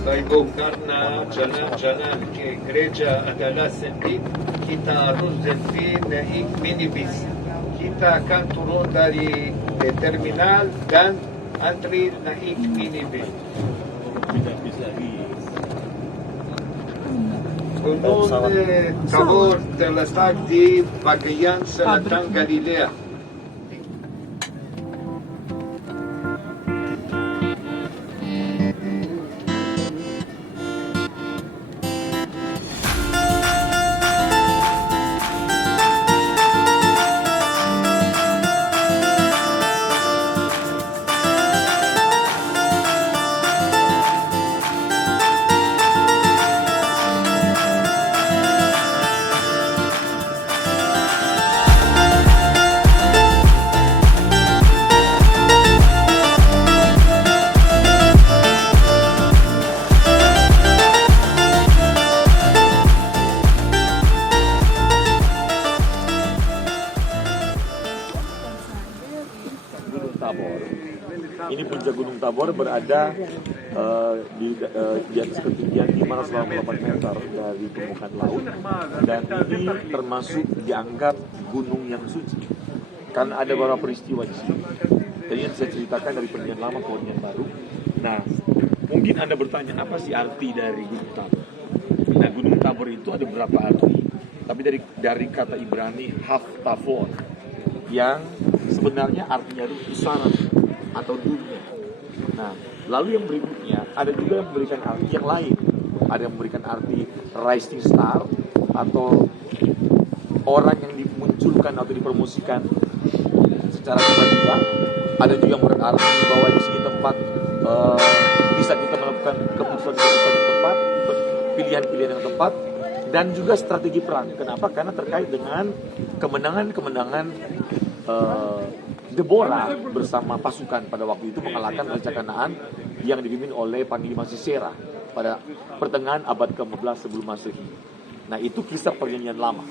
Karena jalan-jalan ke gereja adalah sempit, kita harus delfin naik minibus. Kita akan turun dari terminal dan antri naik minibus. Gunung Tabor terletak di bagian selatan Galilea. Ini puncak Gunung Tabor berada di atas ketinggian 588 meter dari permukaan laut, dan ini termasuk dianggap gunung yang suci karena ada beberapa peristiwa di sini. Jadi yang saya ceritakan dari Perjanjian Lama ke Perjanjian Baru. Nah, mungkin Anda bertanya apa sih arti dari Gunung Tabor? Nah, Gunung Tabor itu ada beberapa arti, tapi dari kata Ibrani Hav-Tavor yang sebenarnya artinya itu pusara atau dunia. Nah, lalu yang berikutnya ada juga yang memberikan arti yang lain. Ada yang memberikan arti rising star atau orang yang dimunculkan atau dipromosikan secara tiba-tiba. Ada juga yang berarti bahwa di sini tempat bisa kita melakukan keputusan-keputusan yang tepat, pilihan-pilihan yang tepat, dan juga strategi perang. Kenapa? Karena terkait dengan kemenangan-kemenangan Deborah bersama pasukan pada waktu itu mengalahkan Raja Kanaan yang dipimpin oleh Panglima Sisera pada pertengahan abad ke-14 sebelum Masehi. Nah, itu kisah Perjanjian Lama.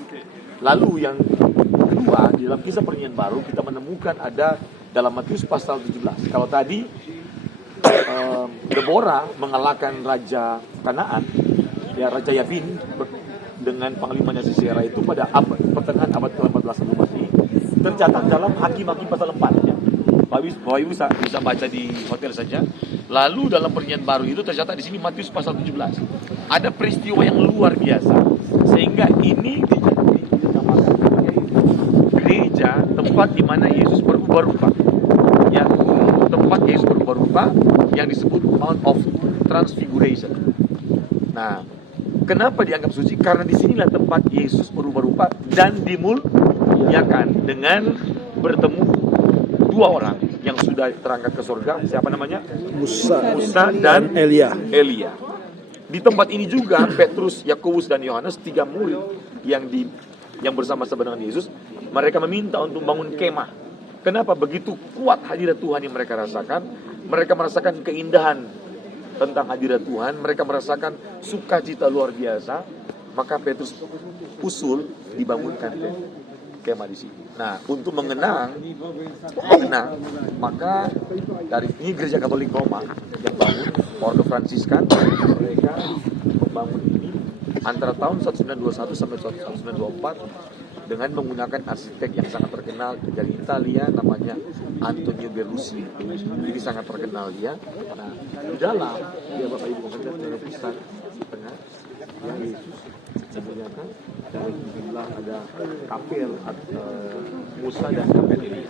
Lalu yang kedua, di dalam kisah Perjanjian Baru kita menemukan ada dalam Matius pasal 17. Kalau tadi Deborah mengalahkan Raja Kanaan, ya Raja Yabin dengan panglimanya Sisera itu pada pertengahan abad ke-14 sebelum Masehi. Tercatat dalam Hakim-Hakim pasal 4 ya. Bapak Ibu bisa baca di hotel saja. Lalu dalam Perjanjian Baru itu tercatat di sini Matius pasal 17. Ada peristiwa yang luar biasa sehingga ini dinamakan gereja tempat di mana Yesus berubah rupa. Ya, tempat Yesus berubah rupa yang disebut Mount of Transfiguration. Nah, kenapa dianggap suci? Karena disinilah tempat Yesus berubah rupa dan dimuliakan dengan bertemu dua orang yang sudah terangkat ke surga. Siapa namanya? Musa dan Elia. Di tempat ini juga Petrus, Yakobus dan Yohanes, 3 murid yang bersama-sama dengan Yesus, mereka meminta untuk bangun kemah. Kenapa? Begitu kuat hadirat Tuhan yang mereka rasakan. Mereka merasakan keindahan tentang hadirat Tuhan, mereka merasakan sukacita luar biasa. Maka Petrus usul dibangunkan kemah di sini. Nah, untuk mengenang, maka dari ini gereja Katolik Roma yang bangun, Ordo Fransiskan, mereka membangun ini antara tahun 1921 sampai 1924 dengan menggunakan arsitek yang sangat terkenal dari Italia, namanya Antonio Berlucci. Jadi sangat terkenal dia. Nah, di dalam dia Bapak Ibu melihat lukisan di tengah yang Yesus dimuliakan, dari sebelah ada kapel Musa dan kapel ini.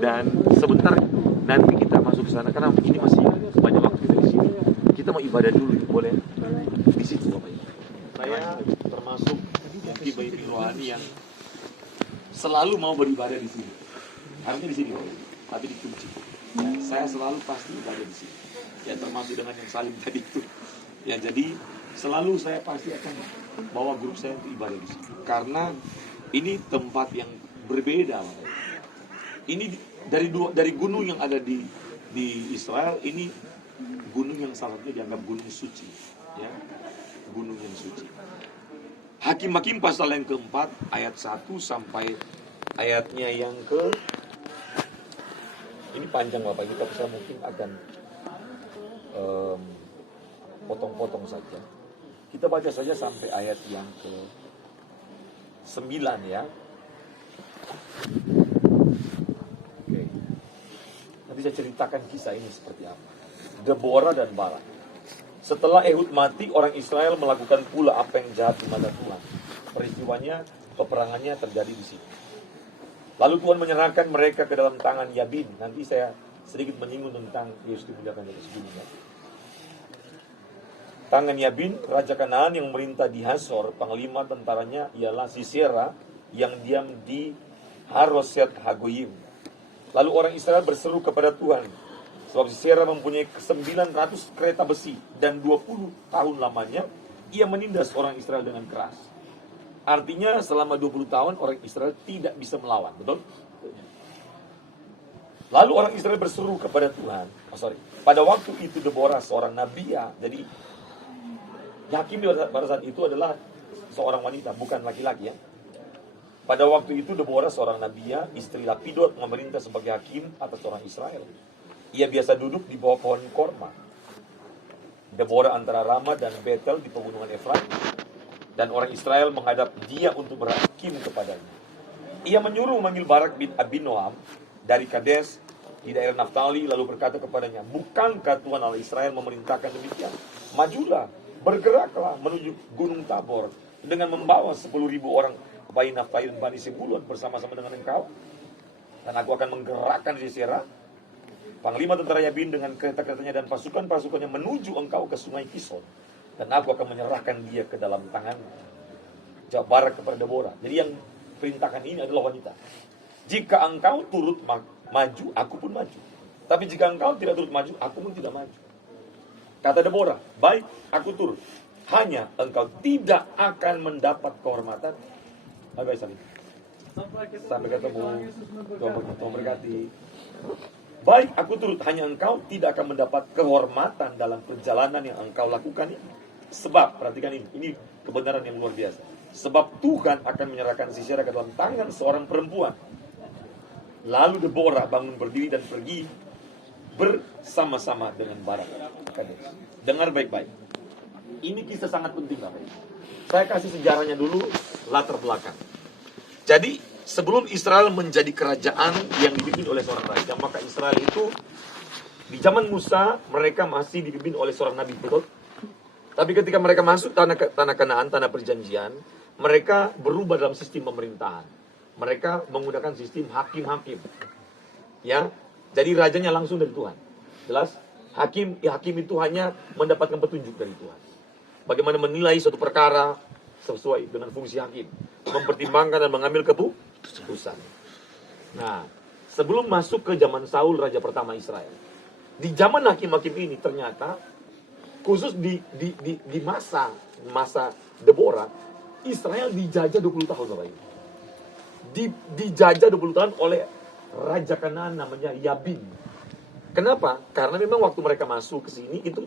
Dan sebentar nanti kita masuk ke sana karena ini masih banyak waktu kita di sini. Kita mau ibadah dulu, boleh? Di situ Bapak Ibu. Saya termasuk mungkin bayi rohani yang selalu mau beribadah di sini. Artinya di sini, tapi dikunci. Ya, saya selalu pasti ibadah di sini. Ya, termasuk dengan yang saling tadi itu. Ya, jadi selalu saya pasti akan bawa grup saya untuk ibadah di sini. Karena ini tempat yang berbeda. Ini dari gunung yang ada di Israel, ini gunung yang salah satunya dianggap gunung suci. Ya, gunung yang suci. Hakim-Hakim pasal yang keempat ayat 1 sampai ayatnya yang ke, ini panjang Bapak, kita bisa mungkin akan potong-potong saja. Kita baca saja sampai ayat yang ke-9 ya. Oke. Nanti saya ceritakan kisah ini seperti apa. Deborah dan Barak. Setelah Ehud mati, orang Israel melakukan pula apa yang jahat di mata Tuhan. Peristiwanya, peperangannya terjadi di sini. Lalu Tuhan menyerahkan mereka ke dalam tangan Yabin. Nanti saya sedikit menyinggung tentang Yesus dimuliakan di atas bumi. Tangan Yabin, Raja Kanaan yang memerintah di Hasor, panglima tentaranya ialah Sisera yang diam di Haroset Hagoyim. Lalu orang Israel berseru kepada Tuhan, sebab Sisera mempunyai 900 kereta besi dan 20 tahun lamanya ia menindas orang Israel dengan keras. Artinya selama 20 tahun orang Israel tidak bisa melawan, betul? Lalu orang Israel berseru kepada Tuhan. Pada waktu itu Deborah seorang nabiya. Jadi hakim pada saat itu adalah seorang wanita, bukan laki-laki ya. Pada waktu itu Deborah seorang nabiya, istri Lapidot, memerintah sebagai hakim atas orang Israel. Ia biasa duduk di bawah pohon korma. Deborah antara Ramah dan Betel di pegunungan Efraim. Dan orang Israel menghadap dia untuk berhakim kepadanya. Ia menyuruh memanggil Barak bin Abinoam dari Kades di daerah Naftali, lalu berkata kepadanya, bukankah Tuhan Allah Israel memerintahkan demikian? Majulah, bergeraklah menuju Gunung Tabor dengan membawa 10.000 orang Bani Naftali dan Bani Sebulun bersama-sama dengan engkau. Dan aku akan menggerakkan Sisera, panglima tentara Yabin dengan kereta-keretanya dan pasukan-pasukannya menuju engkau ke sungai Kison. Dan aku akan menyerahkan dia ke dalam tangan. Jawab Barak kepada Deborah. Jadi yang perintahkan ini adalah wanita. Jika engkau turut maju, aku pun maju. Tapi jika engkau tidak turut maju, aku pun tidak maju. Kata Deborah, baik, aku turut. Hanya engkau tidak akan mendapat kehormatan. Bye-bye, sampai ketemu. Tuhan berkati. Baik, aku turut. Hanya engkau tidak akan mendapat kehormatan dalam perjalanan yang engkau lakukan ini. Sebab, perhatikan ini kebenaran yang luar biasa. Sebab Tuhan akan menyerahkan Sisera ke dalam tangan seorang perempuan. Lalu Deborah bangun berdiri dan pergi bersama-sama dengan Barak. Dengar baik-baik. Ini kisah sangat penting, Bapak Ibu. Saya kasih sejarahnya dulu, latar belakang. Jadi, sebelum Israel menjadi kerajaan yang dipimpin oleh seorang raja, maka Israel itu di zaman Musa mereka masih dipimpin oleh seorang nabi, betul? Tapi ketika mereka masuk tanah Kanaan, tanah perjanjian, mereka berubah dalam sistem pemerintahan. Mereka menggunakan sistem hakim-hakim. Ya, jadi rajanya langsung dari Tuhan. Jelas? Hakim itu hanya mendapatkan petunjuk dari Tuhan. Bagaimana menilai suatu perkara sesuai dengan fungsi hakim, mempertimbangkan dan mengambil keputusan. Nah, sebelum masuk ke zaman Saul, raja pertama Israel, di zaman hakim-hakim ini ternyata khusus di masa Deborah, Israel dijajah 20 tahun, Bapak Ibu. Dijajah 20 tahun oleh raja Kanaan namanya Yabin. Kenapa? Karena memang waktu mereka masuk ke sini itu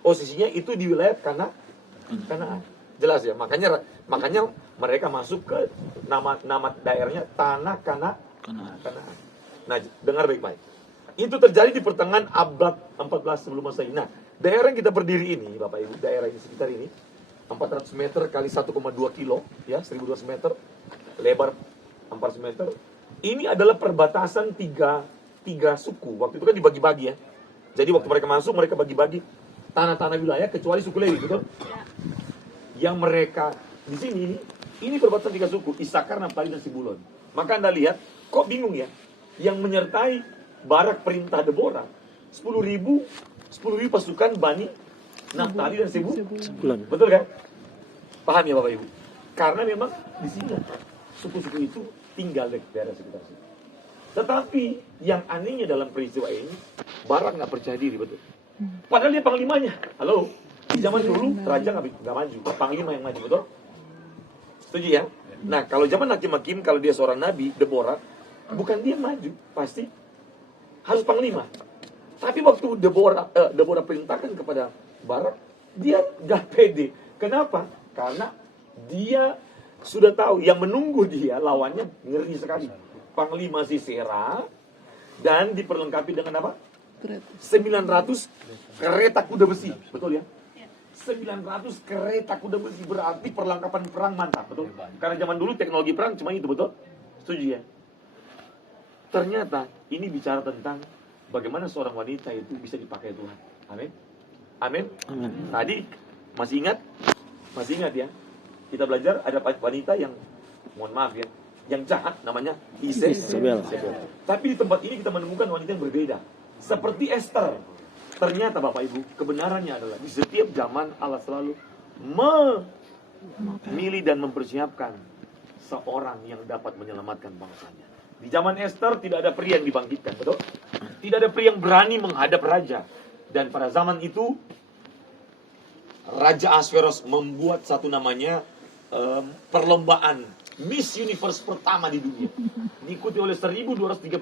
posisinya itu di wilayah Kanaan. Jelas ya, makanya mereka masuk ke nama daerahnya tanah Kanaan. Nah, dengar baik-baik. Itu terjadi di pertengahan abad 14 sebelum Masehi. Nah, daerah yang kita berdiri ini, Bapak Ibu, daerah ini sekitar ini 400 meter kali 1,2 kilo, ya, 1.200 meter, lebar 400 meter. Ini adalah perbatasan tiga suku. Waktu itu kan dibagi-bagi ya. Jadi waktu mereka masuk, mereka bagi-bagi tanah-tanah wilayah kecuali suku Lewi, betul? Yang mereka di sini ini perbatasan 3 suku, Isakar, Naftali, dan Sebulun. Maka Anda lihat, kok bingung ya? Yang menyertai Barak perintah Deborah 10.000 pasukan Bani Naftali dan Sebulun. Betul kan? Paham ya Bapak Ibu? Karena memang di sini suku-suku itu tinggal di daerah sekitar sini. Tetapi yang anehnya dalam peristiwa ini, Barak nggak percaya diri, betul. Padahal dia panglimanya. Halo, di zaman dulu raja nggak maju, panglima yang maju, betul. Setuju ya? Nah, kalau zaman hakim-hakim, kalau dia seorang nabi, Deborah, bukan dia maju, pasti harus panglima. Tapi waktu Deborah perintahkan kepada Barak, dia nggak pede. Kenapa? Karena dia sudah tahu yang menunggu dia lawannya ngeri sekali. Panglima Sisera dan diperlengkapi dengan apa? 900 kereta kuda besi, betul ya? 900 kereta kuda besi, berarti perlengkapan perang mantap, betul? Karena zaman dulu teknologi perang cuma itu, betul? Setuju ya? Ternyata ini bicara tentang bagaimana seorang wanita itu bisa dipakai Tuhan. Amin. Amin. Tadi masih ingat? Masih ingat ya? Kita belajar ada wanita yang, mohon maaf ya, yang jahat, namanya Isabel. Tapi di tempat ini kita menemukan wanita yang berbeda. Seperti Esther. Ternyata Bapak Ibu, kebenarannya adalah di setiap zaman Allah selalu memilih dan mempersiapkan seorang yang dapat menyelamatkan bangsanya. Di zaman Esther tidak ada pria yang dibangkitkan, betul? Tidak ada pria yang berani menghadap raja. Dan pada zaman itu Raja Ahasveros membuat satu namanya perlombaan Miss Universe pertama di dunia. Diikuti oleh 1231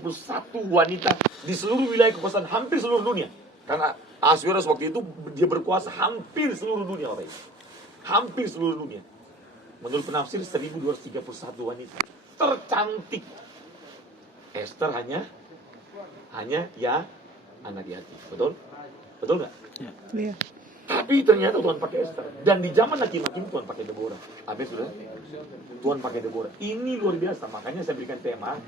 wanita di seluruh wilayah kekuasaan hampir seluruh dunia. Karena Ahasveros waktu itu dia berkuasa hampir seluruh dunia, Bapak Ibu. Hampir seluruh dunia. Menurut penafsir 1231 wanita tercantik. Esther hanya ya anak hati. Betul? Betul nggak? Iya. Tapi ternyata Tuhan pakai Esther. Dan di zaman hakim-hakim Tuhan pakai Deborah. Apa sudah? Tuhan pakai Deborah. Ini luar biasa. Makanya saya berikan tema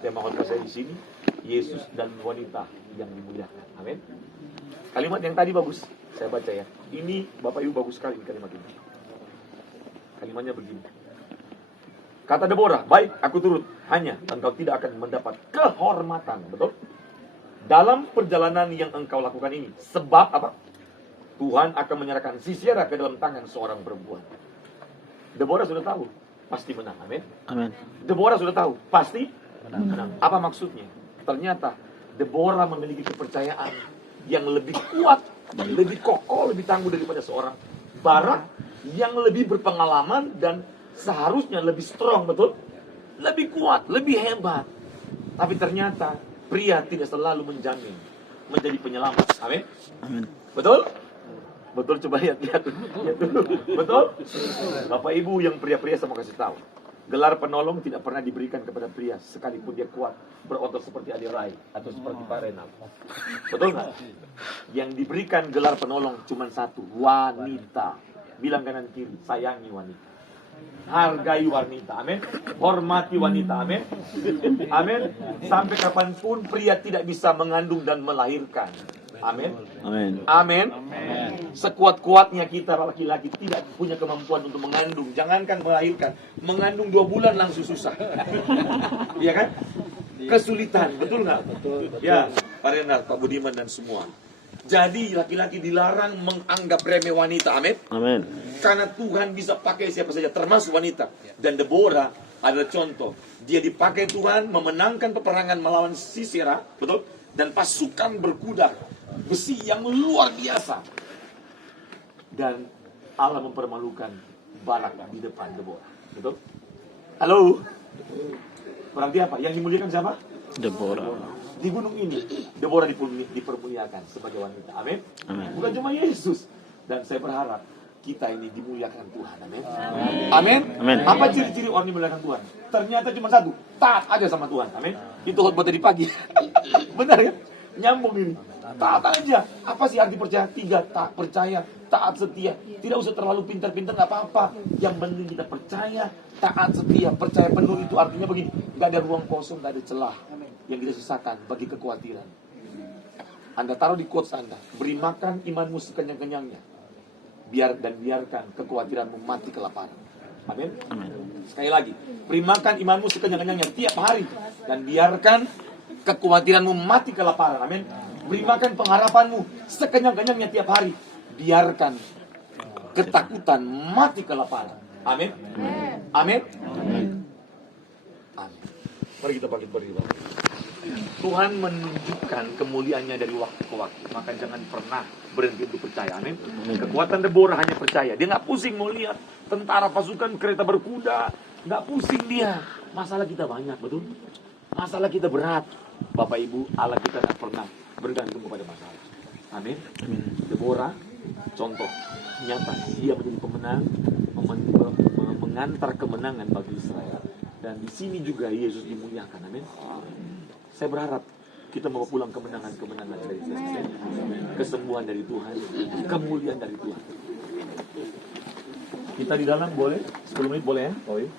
khotbah saya di sini, Yesus dan wanita yang dimuliakan. Amin. Kalimat yang tadi bagus. Saya baca ya. Ini Bapak Ibu bagus sekali kalimat ini. Kalimatnya begini. Kata Deborah, baik, aku turut. Hanya engkau tidak akan mendapat kehormatan. Betul? Dalam perjalanan yang engkau lakukan ini. Sebab apa? Tuhan akan menyerahkan Sisera ke dalam tangan seorang perempuan. Deborah sudah tahu, pasti menang. Amin. Amin. Deborah sudah tahu, pasti menang. Apa maksudnya? Ternyata Deborah memiliki kepercayaan yang lebih kuat, lebih kokoh, lebih tangguh daripada seorang Barak yang lebih berpengalaman dan seharusnya lebih strong, betul? Lebih kuat, lebih hebat. Tapi ternyata pria tidak selalu menjamin menjadi penyelamat. Amin. Amin. Betul? Betul, coba lihat dulu. Betul? Bapak Ibu yang pria-pria saya mau kasih tahu. Gelar penolong tidak pernah diberikan kepada pria sekalipun dia kuat berotot seperti Adi Rai atau seperti Pak Renal. Betul nggak? Yang diberikan gelar penolong cuma satu, wanita. Bilang kanan kiri, sayangi wanita. Hargai wanita, amin. Hormati wanita, amin. Amin. Sampai kapanpun pria tidak bisa mengandung dan melahirkan. Amin. Amin. Amin. Sekuat-kuatnya kita laki-laki tidak punya kemampuan untuk mengandung. Jangankan melahirkan, mengandung 2 bulan langsung susah. Iya kan? Kesulitan, betul nggak? Betul. Ya, Pak Renard, Pak Budiman dan semua. Jadi laki-laki dilarang menganggap remeh wanita, amin. Amin. Karena Tuhan bisa pakai siapa saja, termasuk wanita. Dan Deborah adalah contoh. Dia dipakai Tuhan memenangkan peperangan melawan Sisera, betul? Dan pasukan berkuda besi yang luar biasa. Dan Allah mempermalukan Barak di depan Deborah, betul? Halo? Berarti apa? Yang dimuliakan siapa? Deborah. Di gunung ini Deborah dipermuliakan sebagai wanita. Amin. Amin. Bukan cuma Yesus. Dan saya berharap kita ini dimuliakan Tuhan. Amin. Amin. Amin. Apa ciri-ciri orang dimuliakan Tuhan? Ternyata cuma satu, taat aja sama Tuhan. Amin. Itu khotbah tadi pagi. Benar ya? Nyambung ini. Taat aja. Apa sih arti percaya? 3, tak percaya, taat setia. Tidak usah terlalu pintar-pintar, nggak apa-apa. Yang penting kita percaya, taat setia, percaya penuh. Itu artinya begini, nggak ada ruang kosong, nggak ada celah yang kita sisakan bagi kekhawatiran. Anda taruh di quotes Anda, beri makan imanmu sekenyang-kenyangnya, biarkan kekhawatiranmu mati kelaparan. Amin. Sekali lagi, beri makan imanmu sekenyang-kenyangnya tiap hari, dan biarkan kekhawatiranmu mati kelaparan. Amin. Beri makan pengharapanmu sekenyang-kenyangnya tiap hari, biarkan ketakutan mati kelaparan. Amin. Amin. Amin. Mari kita bangkit berdiri. Tuhan menunjukkan kemuliaannya dari waktu ke waktu. Maka jangan pernah berhenti untuk percaya. Amin. Kekuatan Deborah hanya percaya. Dia nggak pusing mau lihat tentara pasukan kereta berkuda. Nggak pusing dia. Masalah kita banyak, betul? Masalah kita berat. Bapak Ibu, Allah kita nggak pernah bergantung kepada masalah. Amin. Deborah, contoh nyata. Dia menjadi pemenang, mengantar kemenangan bagi Israel. Dan di sini juga Yesus dimuliakan. Amin. Saya berharap kita mau pulang kemenangan-kemenangan dari Tuhan, kesembuhan dari Tuhan, kemuliaan dari Tuhan. Kita di dalam boleh? 10 menit boleh ya? Oh, iya.